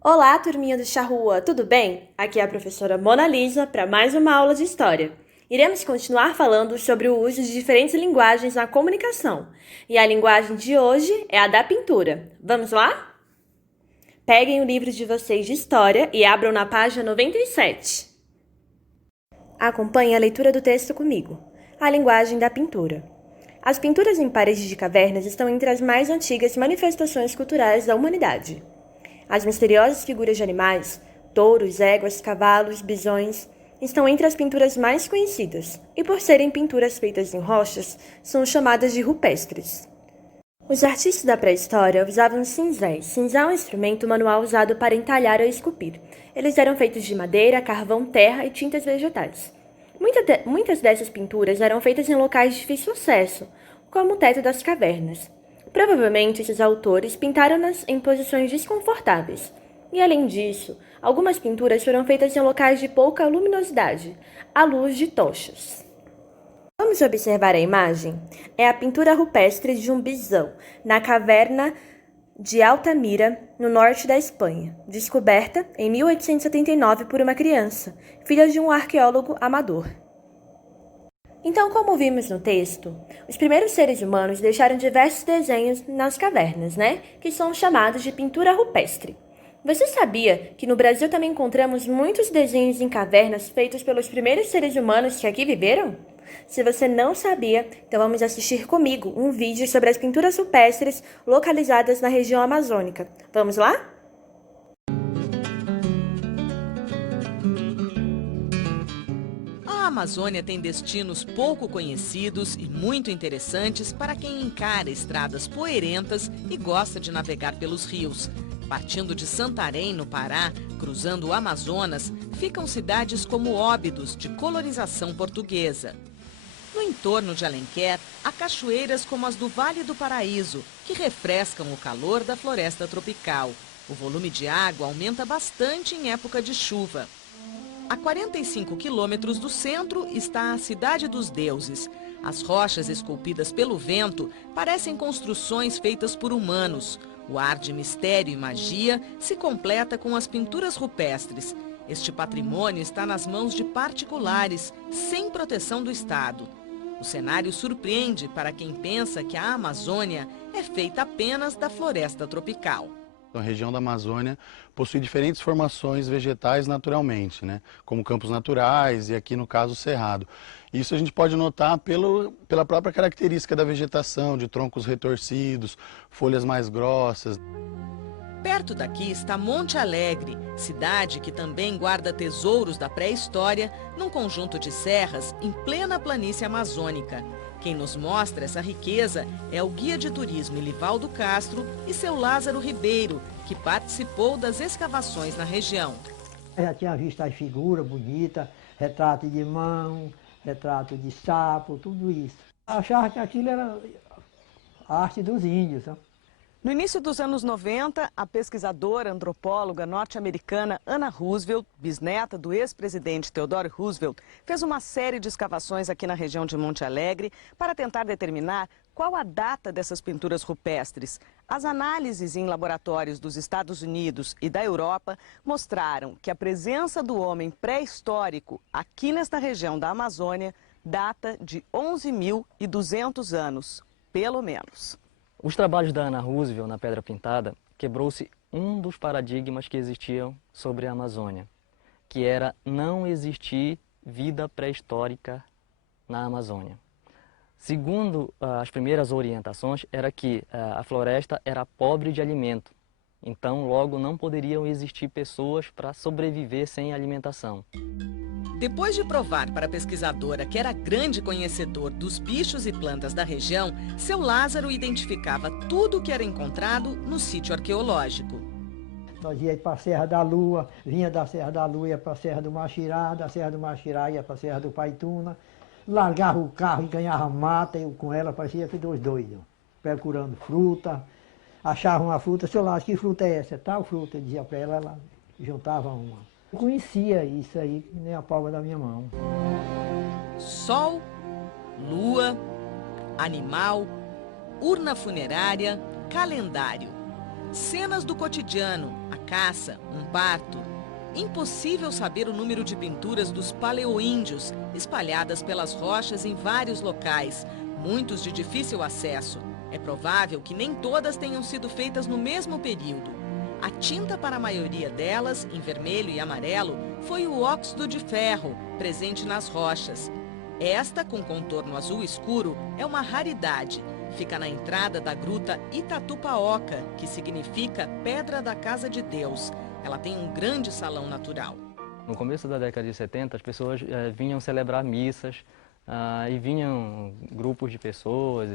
Olá, turminha do Charrua, tudo bem? Aqui é a professora Mona Lisa para mais uma aula de História. Iremos continuar falando sobre o uso de diferentes linguagens na comunicação. E a linguagem de hoje é a da pintura. Vamos lá? Peguem o livro de vocês de História e abram na página 97. Acompanhe a leitura do texto comigo. A linguagem da pintura. As pinturas em paredes de cavernas estão entre as mais antigas manifestações culturais da humanidade. As misteriosas figuras de animais, touros, éguas, cavalos, bisões, estão entre as pinturas mais conhecidas e, por serem pinturas feitas em rochas, são chamadas de rupestres. Os artistas da pré-história usavam cinzéis. Cinzel é um instrumento manual usado para entalhar ou esculpir. Eles eram feitos de madeira, carvão, terra e tintas vegetais. Muitas dessas pinturas eram feitas em locais de difícil acesso, como o teto das cavernas. Provavelmente esses autores pintaram-nas em posições desconfortáveis. E além disso, algumas pinturas foram feitas em locais de pouca luminosidade, à luz de tochas. Vamos observar a imagem? É a pintura rupestre de um bisão, na caverna de Altamira, no norte da Espanha, descoberta em 1879 por uma criança, filha de um arqueólogo amador. Então, como vimos no texto, os primeiros seres humanos deixaram diversos desenhos nas cavernas, que são chamados de pintura rupestre. Você sabia que no Brasil também encontramos muitos desenhos em cavernas feitos pelos primeiros seres humanos que aqui viveram? Se você não sabia, então vamos assistir comigo um vídeo sobre as pinturas rupestres localizadas na região amazônica. Vamos lá? A Amazônia tem destinos pouco conhecidos e muito interessantes para quem encara estradas poeirentas e gosta de navegar pelos rios. Partindo de Santarém, no Pará, cruzando o Amazonas, ficam cidades como Óbidos, de colonização portuguesa. No entorno de Alenquer, há cachoeiras como as do Vale do Paraíso, que refrescam o calor da floresta tropical. O volume de água aumenta bastante em época de chuva. A 45 quilômetros do centro está a Cidade dos Deuses. As rochas esculpidas pelo vento parecem construções feitas por humanos. O ar de mistério e magia se completa com as pinturas rupestres. Este patrimônio está nas mãos de particulares, sem proteção do Estado. O cenário surpreende para quem pensa que a Amazônia é feita apenas da floresta tropical. A região da Amazônia possui diferentes formações vegetais naturalmente, como campos naturais e aqui no caso o cerrado. Isso a gente pode notar pela própria característica da vegetação, de troncos retorcidos, folhas mais grossas. Perto daqui está Monte Alegre, cidade que também guarda tesouros da pré-história num conjunto de serras em plena planície amazônica. Quem nos mostra essa riqueza é o guia de turismo Ilivaldo Castro e seu Lázaro Ribeiro, que participou das escavações na região. Eu já tinha visto as figuras bonitas, retrato de mão, retrato de sapo, tudo isso. Eu achava que aquilo era a arte dos índios. No início dos anos 90, a pesquisadora antropóloga norte-americana Anna Roosevelt, bisneta do ex-presidente Theodore Roosevelt, fez uma série de escavações aqui na região de Monte Alegre para tentar determinar qual a data dessas pinturas rupestres. As análises em laboratórios dos Estados Unidos e da Europa mostraram que a presença do homem pré-histórico aqui nesta região da Amazônia data de 11.200 anos, pelo menos. Os trabalhos da Anna Roosevelt na Pedra Pintada quebrou-se um dos paradigmas que existiam sobre a Amazônia, que era não existir vida pré-histórica na Amazônia. Segundo as primeiras orientações, era que a floresta era pobre de alimento, então logo não poderiam existir pessoas para sobreviver sem alimentação. Depois de provar para a pesquisadora que era grande conhecedor dos bichos e plantas da região, seu Lázaro identificava tudo o que era encontrado no sítio arqueológico. Nós íamos para a Serra da Lua, vinha da Serra da Lua, ia para a Serra do Maxirá, da Serra do Maxirá ia para a Serra do Paituna, largava o carro e ganhava mata, eu com ela parecia que dois doidos, procurando fruta, achava uma fruta, seu Lázaro, que fruta é essa? Tal fruta, eu dizia para ela, ela juntava uma. Eu conhecia isso aí, nem a palma da minha mão. Sol, lua, animal, urna funerária, calendário. Cenas do cotidiano, a caça, um parto. Impossível saber o número de pinturas dos paleoíndios, espalhadas pelas rochas em vários locais, muitos de difícil acesso. É provável que nem todas tenham sido feitas no mesmo período. A tinta para a maioria delas, em vermelho e amarelo, foi o óxido de ferro, presente nas rochas. Esta, com contorno azul escuro, é uma raridade. Fica na entrada da gruta Itatupaoca, que significa Pedra da Casa de Deus. Ela tem um grande salão natural. No começo da década de 70, as pessoas vinham celebrar missas e vinham grupos de pessoas,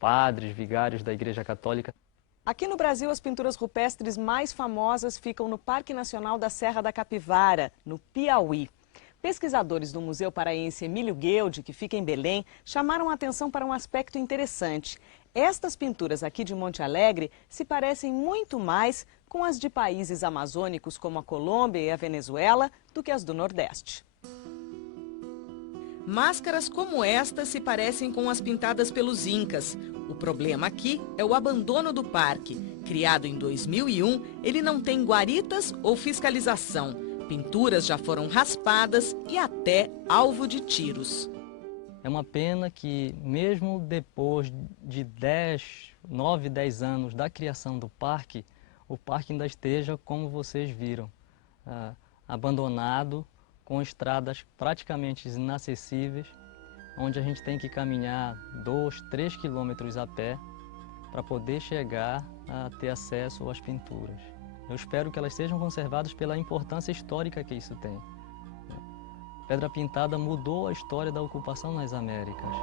padres, vigários da Igreja Católica. Aqui no Brasil, as pinturas rupestres mais famosas ficam no Parque Nacional da Serra da Capivara, no Piauí. Pesquisadores do Museu Paraense Emílio Gueldi, que fica em Belém, chamaram a atenção para um aspecto interessante. Estas pinturas aqui de Monte Alegre se parecem muito mais com as de países amazônicos como a Colômbia e a Venezuela do que as do Nordeste. Máscaras como esta se parecem com as pintadas pelos incas. O problema aqui é o abandono do parque. Criado em 2001, ele não tem guaritas ou fiscalização. Pinturas já foram raspadas e até alvo de tiros. É uma pena que, mesmo depois de 9, 10 anos da criação do parque, o parque ainda esteja, como vocês viram, abandonado, com estradas praticamente inacessíveis, onde a gente tem que caminhar 2, 3 quilômetros a pé para poder chegar a ter acesso às pinturas. Eu espero que elas sejam conservadas pela importância histórica que isso tem. Pedra Pintada mudou a história da ocupação nas Américas.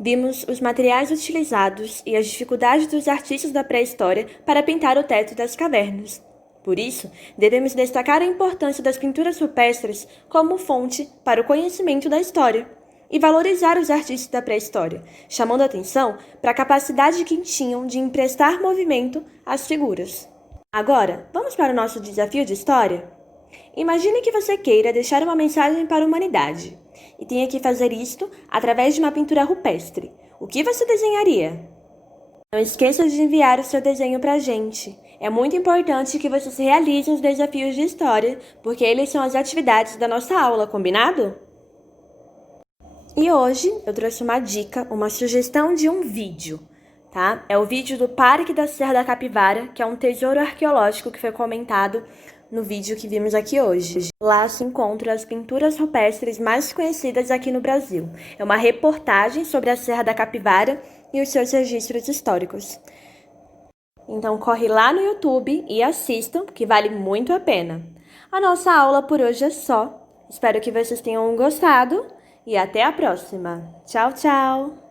Vimos os materiais utilizados e as dificuldades dos artistas da pré-história para pintar o teto das cavernas. Por isso, devemos destacar a importância das pinturas rupestres como fonte para o conhecimento da história e valorizar os artistas da pré-história, chamando a atenção para a capacidade que tinham de emprestar movimento às figuras. Agora, vamos para o nosso desafio de história? Imagine que você queira deixar uma mensagem para a humanidade e tenha que fazer isto através de uma pintura rupestre. O que você desenharia? Não esqueça de enviar o seu desenho para a gente. É muito importante que você se realize os desafios de história, porque eles são as atividades da nossa aula, combinado? E hoje eu trouxe uma dica, uma sugestão de um vídeo, tá? É o vídeo do Parque da Serra da Capivara, que é um tesouro arqueológico que foi comentado no vídeo que vimos aqui hoje. Lá se encontram as pinturas rupestres mais conhecidas aqui no Brasil. É uma reportagem sobre a Serra da Capivara e os seus registros históricos. Então corre lá no YouTube e assistam, que vale muito a pena. A nossa aula por hoje é só. Espero que vocês tenham gostado e até a próxima. Tchau, tchau!